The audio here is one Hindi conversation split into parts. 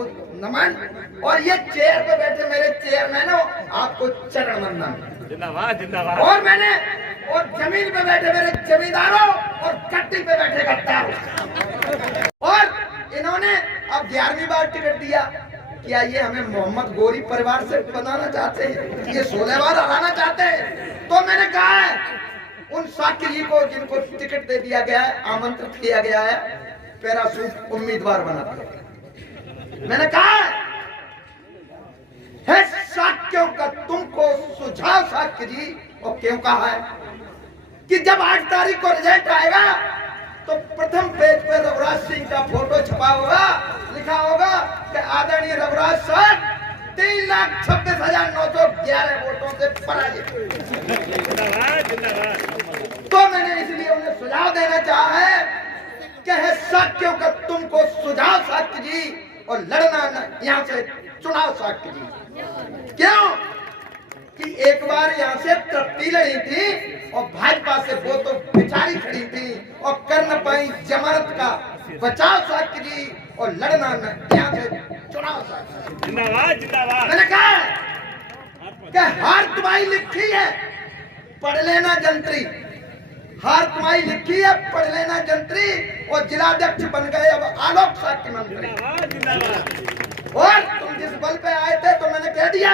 आपको नमन, और ये चेयर पे बैठे मेरे चेयरमैन हो, आपको चरण वंदन। जिंदाबाद जिंदाबाद। और मैंने और जमीन पे बैठे मेरे जमींदारों और गद्दी पे बैठे गद्दारों। और इन्होंने अब 11वीं बार टिकट दिया। क्या ये हमें मोहम्मद गोरी परिवार से बनाना चाहते हैं? ये 16 बार हराना चाहते हैं? तो मैंने कहा है उन साक्य जी को जिनको टिकट दे दिया गया है, आमंत्रित किया गया है, पैराशूट उम्मीदवार बनाते। मैंने कहा है साक्यों का तुमको सुझाव साक्य जी, और क्यों कहा है कि जब 8 तारीख को रिजल्ट आएगा तो प्रथम पेज पे रघुराज सिंह का फोटो छपा होगा, लिखा होगा कि आदरणीय रघुराज साहब 3,26,911 वोटों से पराजित। तो मैंने इसलिए उन्हें सुझाव देना चाहा है कि है साक्यों का तुमको सुझाव साक्य जी, और लड़ना यहाँ से चुनाव साक्य जी। क्यों कि एक बार यहाँ से तृप्ति लड़ी थी और भाजपा से वो तो बेचारी खड़ी थी, और कर न पाई जमानत का बचाव साक्य जी, और लड़ना यहाँ से चुनाव साक्य। जिंदाबाद जिंदाबाद। मैंने कहा कि हार तुम्हारी लिखी है, पढ़ लेना जंत्री। हार तुम्हारी लिखी है, पढ़ लेना जंत्री। और जिलाध्यक्ष बन गए अब आलोक साक्य मंत्री। और तुम जिस बल पे आए थे तो मैंने कह दिया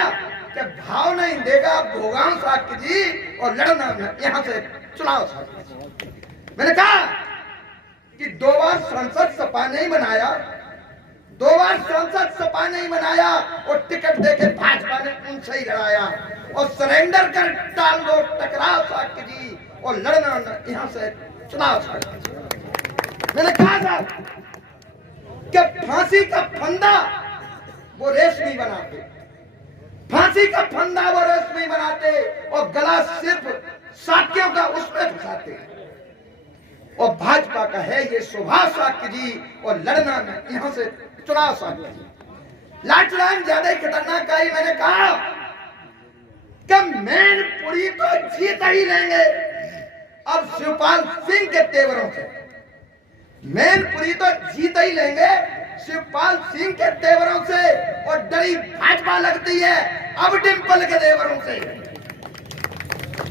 कि भाव नहीं देगा भोगान साक्य जी, और लड़ना यहाँ से चुनाव साक्य। मैंने कहा कि 2 बार संसद सपा नहीं बनाया, 2 बार संसद सपा नहीं बनाया, और टिकट देके भाजपा ने उनसे ही लड़ाया, और सरेंडर कर टाल दो टकराव साक्य जी, और लड़ना यहाँ से चुनाव साक्य। मैंने कहा था कि फांसी का फंदा वो रेशमी बनाते, फांसी का फंदा वो रेशमी बनाते, और गला सिर्फ साक्यों का उसमें फंसाते। और भाजपा का है ये सुभाष साक्य जी, और लड़ना यहाँ से चुनाव साक्य जी। लाठलाम ज्यादा ही खतरनाक आई। मैंने कहा कि मैनपुरी तो जीत ही लेंगे अब शिवपाल सिंह के तेवरों से। मैनपुरी तो जीत ही लेंगे शिवपाल सिंह के तेवरों से, और डरी भाजपा लगती है अब डिंपल के तेवरों से।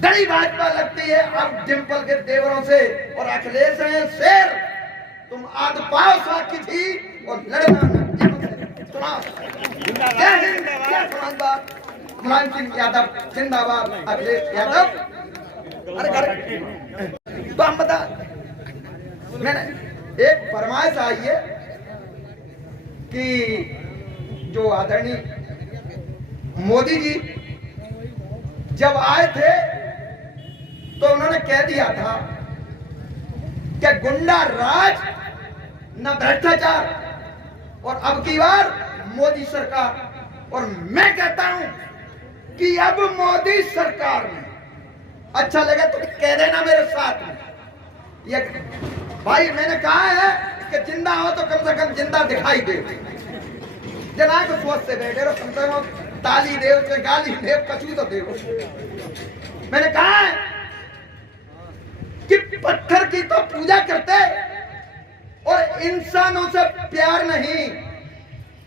डरी भाजपा लगती है अब डिंपल के तेवरों से। और अखिलेश हैं शेर, तुम आग पाओ साक्य जी, और लड़ना चुनाव। जय हिंद, जय समाजवाद, मुलायम सिंह यादव जिंदाबाद, अखिलेश यादव। अरे तो हम बता, मैंने एक फरमाइश आई है कि जो आदरणीय मोदी जी जब आए थे तो उन्होंने कह दिया था कि गुंडा राज न भ्रष्टाचार, और अब की बार मोदी सरकार। और मैं कहता हूं कि अब मोदी सरकार में अच्छा लगे तो कह देना मेरे साथ में। ये भाई मैंने कहा है कि जिंदा हो तो कम से कम जिंदा दिखाई दे। जना को सोच से बैठे रहो, कम से कम ताली देव से गाली देव कछु तो देव। मैंने कहा है कि पत्थर की तो पूजा करते और इंसानों से प्यार नहीं,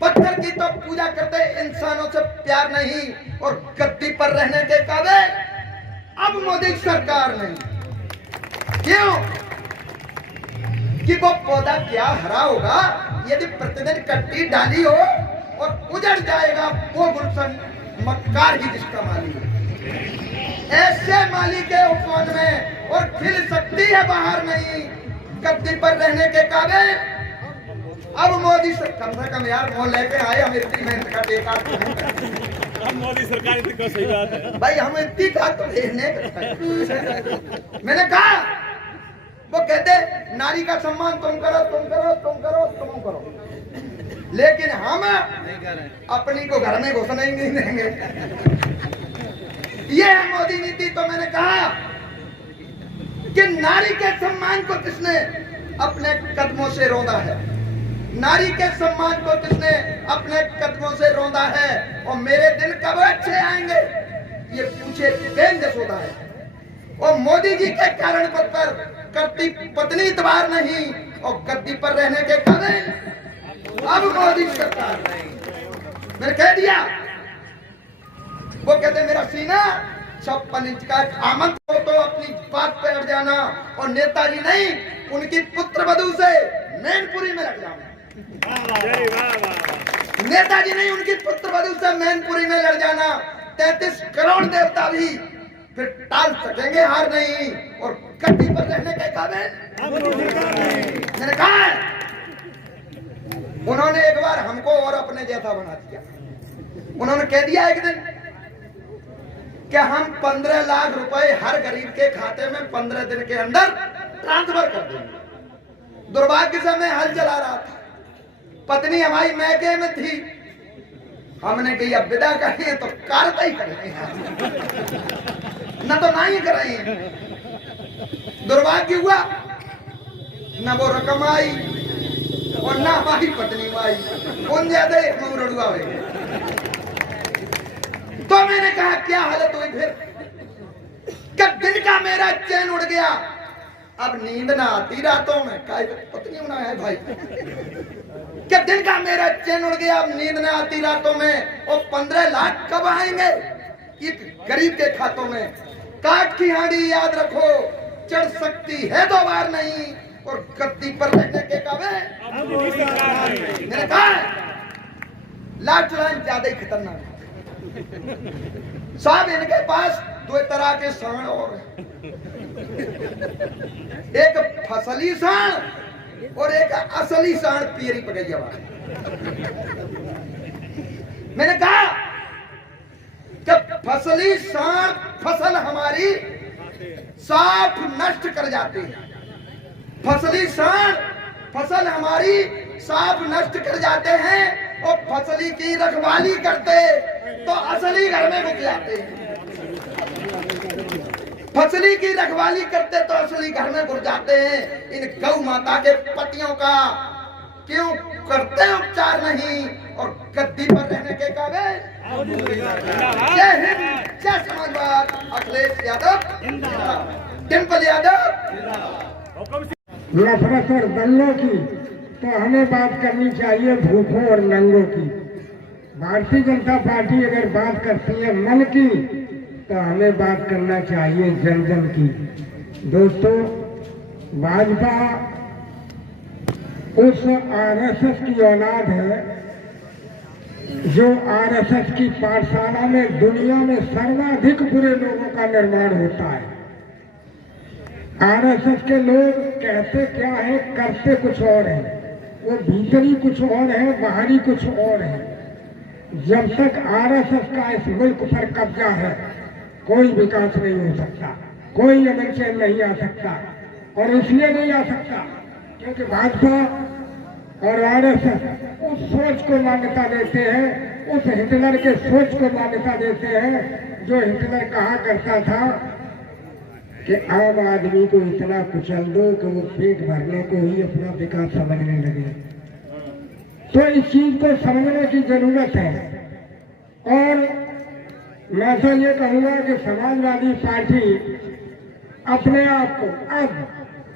पत्थर की तो पूजा करते इंसानों से प्यार नहीं, और गद्दी पर रहने के काबिल अब मोदी सरकार नहीं। क्यों कि वो पौधा क्या हरा होगा यदि प्रतिदिन कट्टी डाली हो, और उजड़ जाएगा वो गुलशन मक्कार ही जिसका माली है। ऐसे माली के उपवन में और खिल सकती है बाहर नहीं, गद्दी पर रहने के काबिल अब मोदी से कम यार मोह लेके आए। हम इतनी मेहनत का बेकार मोदी सरकार इतनी सही बात है भाई, हम इतनी का तो भेजने। मैंने कहा वो कहते नारी का सम्मान तुम करो तुम करो तुम करो तुम करो, लेकिन हम अपनी को घर में घुसने ही नहीं देंगे। ये है मोदी नीति। तो मैंने कहा कि नारी के सम्मान को किसने अपने कदमों से रौंदा है, नारी के सम्मान को किसने अपने कदमों से रौंदा है, और मेरे दिन कब अच्छे आएंगे ये पूछे बेन जसोदा है। और मोदी जी के कारण पर करती पत्नी इतबार नहीं, और गद्दी पर रहने के काबिल अब मोदी सरकार नहीं। मैंने कह दिया, वो कहते मेरा सीना 56 इंच का आमंत हो तो अपनी बात पे अड़ जाना, और नेताजी नहीं उनकी पुत्र वधू से मैनपुरी में लग जाना। जय वाह वाह। नेताजी नहीं उनकी पुत्र वधू से मैनपुरी में लड़ जाना। 33 करोड़ देवता भी फिर टाल सकेंगे हार नहीं, और गद्दी पर रहने के काबिल मैंने कहा। उन्होंने एक बार हमको और अपने जैसा बना दिया। उन्होंने कह दिया एक दिन कि हम 15 लाख रुपए हर गरीब के खाते में 15 दिन के अंदर ट्रांसफर कर देंगे। दुर्भाग्य से मैं हल चला रहा था, पत्नी हमारी मैके में थी। हमने कही अब विदा करी है तो कारता ही करेंगे, न तो ना ही करेंगे। दुर्भाग्य हुआ, न वो रकम आई और ना हमारी पत्नी आई। कौन ज्यादा मऊरुआ हो गए। तो मैंने कहा क्या हालत हुई फिर, कब दिन का मेरा चैन उड़ गया। अब नींद ना आती रातों में, पत्नी होना है भाई। क्या दिन का मेरा चैन उड़ गया, अब नींद ना आती रातों में। और 15 लाख कब आएंगे एक गरीब के खातों में। काट की हांडी याद रखो, चढ़ सकती है 2 बार नहीं, और गद्दी पर रहने के काबिल मैंने कहा। लाख चलान ज्यादा ही खतरनाक है साहब। इनके पास 2 तरह के सांड और हैं, एक फसली सांड और एक असली सांड पियरी पकड़िया वाला। मैंने कहा कि फसली सांड फसल हमारी साफ नष्ट कर जाती है। फसली सांड फसल हमारी साफ नष्ट कर जाते हैं, और फसली की रखवाली करते तो असली घर में घुस जाते हैं। फसली की रखवाली करते तो असली घर में घुस जाते हैं। इन गौ माता के पतियों का क्यों करते उपचार नहीं, और गद्दी पर रहने के काबिल। जय हिंद, जय समाजवाद। अखिलेश यादव, डिंपल यादव। नफरत और दंगों की तो हमें बात करनी चाहिए भूखों और नंगों की। भारतीय जनता पार्टी अगर बात करती है मन की, तो हमें बात करना चाहिए जन जन की। दोस्तों, भाजपा उस आरएसएस की औलाद है जो आरएसएस की पाठशाला में दुनिया में सर्वाधिक बुरे लोगों का निर्माण होता है। आरएसएस के लोग कहते क्या है, करते कुछ और है। वो भीतरी कुछ और है, बाहरी कुछ और है। जब तक आरएसएस का इस मुल्क पर कब्जा है, कोई विकास नहीं हो सकता, कोई अमन चैन नहीं आ सकता। और इसलिए नहीं आ सकता क्योंकि भाजपा और आरएसएस उस सोच को मान्यता देते हैं, उस हिटलर के सोच को मान्यता देते हैं जो हिटलर कहा करता था कि आम आदमी को इतना कुचल दो कि वो पेट भरने को ही अपना विकास समझने लगे। तो इस चीज को समझने की जरूरत है। और मैं तो ये कहूँगा कि समाजवादी पार्टी अपने आप को अब,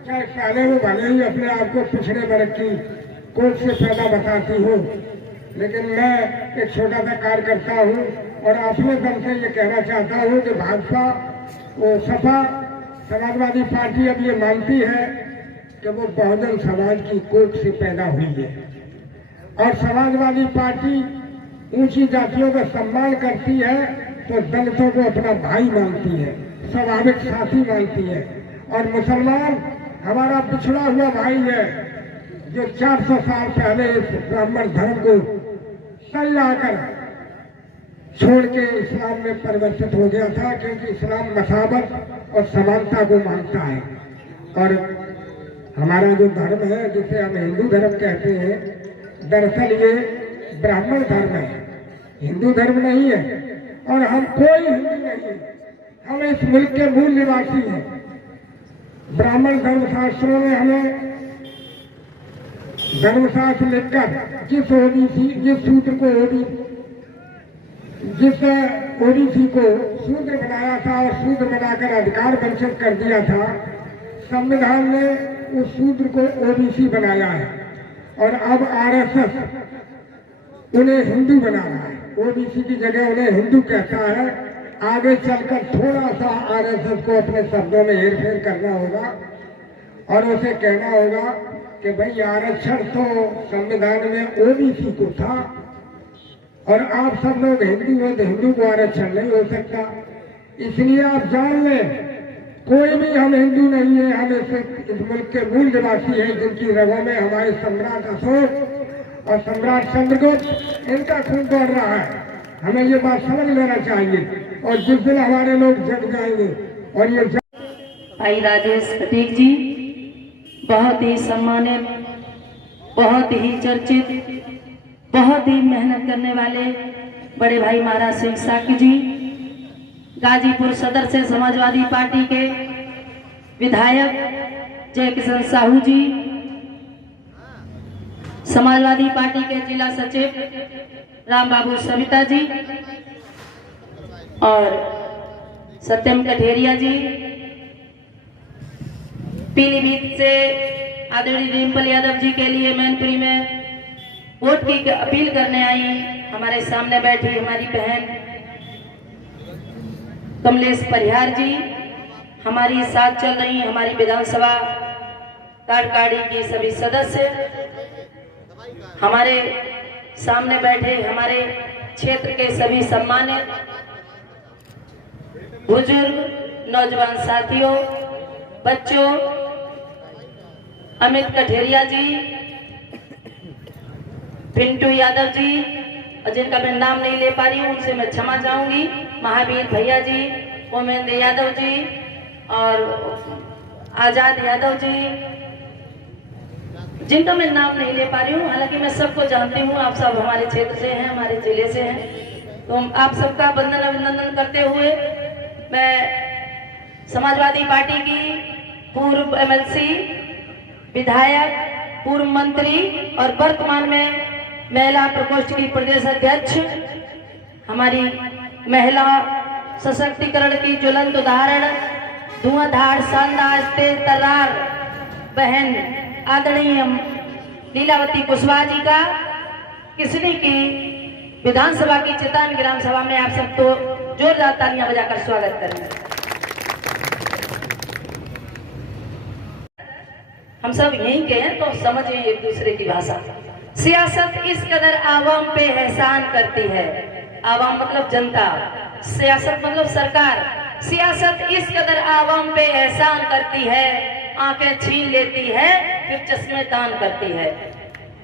चाहे पहले वो भले ही अपने आप को पिछड़े वर्ग की कोख से पैदा बताती हूँ, लेकिन मैं एक छोटा सा कार्यकर्ता हूँ और अपने दम से ये कहना चाहता हूँ कि भाजपा वो सपा समाजवादी पार्टी अब ये मानती है कि वो बहुजन समाज की कोख से पैदा हुई है। और समाजवादी पार्टी ऊंची जातियों का सम्मान करती है तो दलितों को अपना भाई मानती है, स्वाभाविक साथी मानती है। और मुसलमान हमारा पिछड़ा हुआ भाई है जो 400 साल पहले इस ब्राह्मण धर्म को तल आकर छोड़ के इस्लाम में परिवर्तित हो गया था, क्योंकि इस्लाम मसावत और समानता को मानता है। और हमारा जो धर्म है जिसे हम हिंदू धर्म कहते हैं, दरअसल ये ब्राह्मण धर्म है, हिंदू धर्म नहीं है। और हम कोई हिंदू नहीं है, हम इस मुल्क के मूल निवासी हैं। ब्राह्मण धर्मशास्त्रों में हमें धर्मशास्त्र लिखकर जिस सूत्र को ओबीसी को शूद्र बनाया था और शूद्र बनाकर अधिकार वंचित कर दिया था, संविधान ने उस शूद्र को ओबीसी बनाया है। और अब आरएसएस उन्हें हिंदू बना रहा है, ओबीसी की जगह उन्हें हिंदू कहता है। आगे चलकर थोड़ा सा आरएसएस को अपने शब्दों में हेरफेर करना होगा और उसे कहना होगा कि भाई आरक्षण तो संविधान में ओबीसी को था और आप सब लोग हिंदू हो तो हिंदू को आरक्षण नहीं हो सकता। इसलिए आप जान लें, कोई भी हम हिंदू नहीं है, हम इस मुल्क के मूल निवासी हैं, जिनकी रगों में हमारे सम्राट अशोक और सम्राट चंद्रगुप्त इनका खून दौड़ रहा है। हमें ये बात समझ लेना चाहिए और जिस दिन हमारे लोग जग जाएंगे और ये भाई राजेश कटीक जी, बहुत ही सम्मानित, बहुत ही चर्चित, बहुत ही मेहनत करने वाले बड़े भाई महाराज सिंह साकी जी, गाजीपुर सदर से समाजवादी पार्टी के विधायक जय किशन साहू जी, समाजवादी पार्टी के जिला सचिव राम बाबू सविता जी और सत्यम कठेरिया जी, पीलीभीत से आदरणीय डिम्पल यादव जी के लिए मैनपुरी में वोट की अपील करने आई हमारे सामने बैठी हमारी बहन कमलेश परिहार जी, हमारी साथ चल रही हमारी विधानसभा कार्यकारिणी की सभी सदस्य, हमारे सामने बैठे हमारे क्षेत्र के सभी सम्मानित बुजुर्ग, नौजवान साथियों, बच्चों, अमित कठेरिया जी, पिंटू यादव जी, और जिनका मैं नाम नहीं ले पा रही हूँ उनसे मैं क्षमा चाहूंगी, महावीर भैया जी, ओमेंद्र यादव जी और आजाद यादव जी, जिनका मैं नाम नहीं ले पा रही हूँ। हालांकि मैं सबको जानती हूँ, आप सब हमारे क्षेत्र से हैं, हमारे जिले से हैं, तो आप सबका वंदन अभिनंदन करते हुए मैं समाजवादी पार्टी की पूर्व एमएलसी, विधायक, पूर्व मंत्री और वर्तमान में महिला प्रकोष्ठ की प्रदेश अध्यक्ष, हमारी महिला सशक्तिकरण की ज्वलंत उदाहरण, धुआंधार शानदार तेज तर्रार बहन आदरणीय लीलावती कुशवाहा जी का किसनी की विधानसभा की चितान ग्राम सभा में आप सबको जोरदार तालियां बजाकर स्वागत करेंगे। हम सब यहीं के हैं तो समझिए एक दूसरे की भाषा। सियासत इस कदर आवाम पे एहसान करती है, आवाम मतलब जनता, सियासत मतलब सरकार, सियासत इस कदर आवाम पे एहसान करती है, आंखें छीन लेती है फिर चश्मे दान करती है।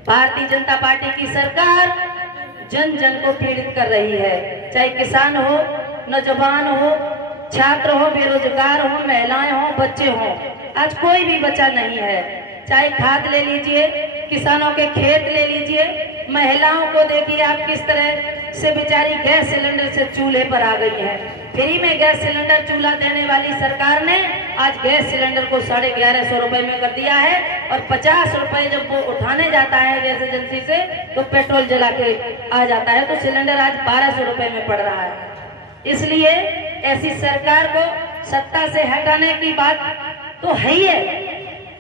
भारतीय जनता पार्टी की सरकार जन जन को पीड़ित कर रही है, चाहे किसान हो, नौजवान हो, छात्र हो, बेरोजगार हो, महिलाएं हो, बच्चे हो, आज कोई भी बचा नहीं है। चाहे खाद ले लीजिए, किसानों के खेत ले लीजिए, महिलाओं को देखिए आप किस तरह से बेचारी गैस सिलेंडर से चूल्हे पर आ गई है। फ्री में गैस सिलेंडर चूल्हा देने वाली सरकार ने आज गैस सिलेंडर को 1150 रुपए में कर दिया है और 50 रुपए जब वो उठाने जाता है गैस एजेंसी से तो पेट्रोल जला के आ जाता है, तो सिलेंडर आज 1200 रुपए में पड़ रहा है। इसलिए ऐसी सरकार को सत्ता से हटाने की बात तो है ही है,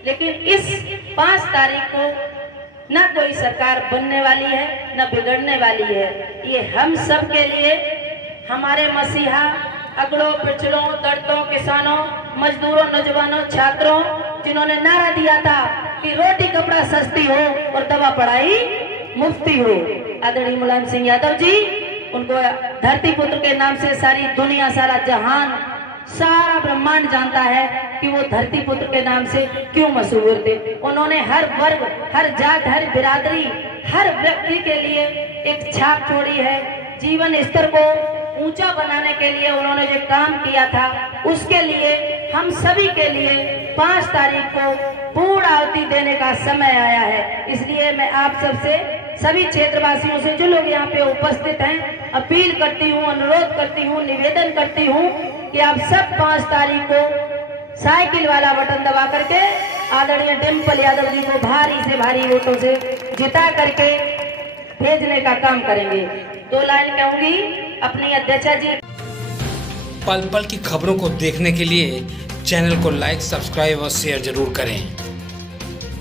लेकिन इस 5 तारीख को न कोई सरकार बनने वाली है न बिगड़ने वाली है। ये हम सब के लिए, हमारे मसीहा अगड़ों, पिछड़ों, दर्दों, किसानों, मजदूरों, नौजवानों, छात्रों, जिन्होंने नारा दिया था कि रोटी कपड़ा सस्ती हो और दवा पढ़ाई मुफ्ती हो, आदरणीय मुलायम सिंह यादव जी, उनको धरती पुत्र के नाम से सारी दुनिया, सारा जहान, सारा ब्रह्मांड जानता है कि वो धरती पुत्र के नाम से क्यों मशहूर थे। उन्होंने हर वर्ग, हर जात, हर बिरादरी, हर व्यक्ति के लिए एक छाप छोड़ी है। जीवन स्तर को ऊंचा बनाने के लिए उन्होंने जो काम किया था, उसके लिए हम सभी के लिए 5 तारीख को पूर्ण आहुति देने का समय आया है। इसलिए मैं आप सबसे, सभी क्षेत्रवासियों से, जो लोग यहाँ पे उपस्थित हैं, अपील करती हूँ, अनुरोध करती हूँ, निवेदन करती हूँ कि आप सब 5 तारीख को साइकिल वाला बटन दबा करके आदरणीय डिम्पल यादव जी को भारी से भारी वोटों से जिता करके भेजने का काम करेंगे। 2 लाइन कहूंगी अपनी अध्यक्षा जी। पल पल की खबरों को देखने के लिए चैनल को लाइक, सब्सक्राइब और शेयर जरूर करें।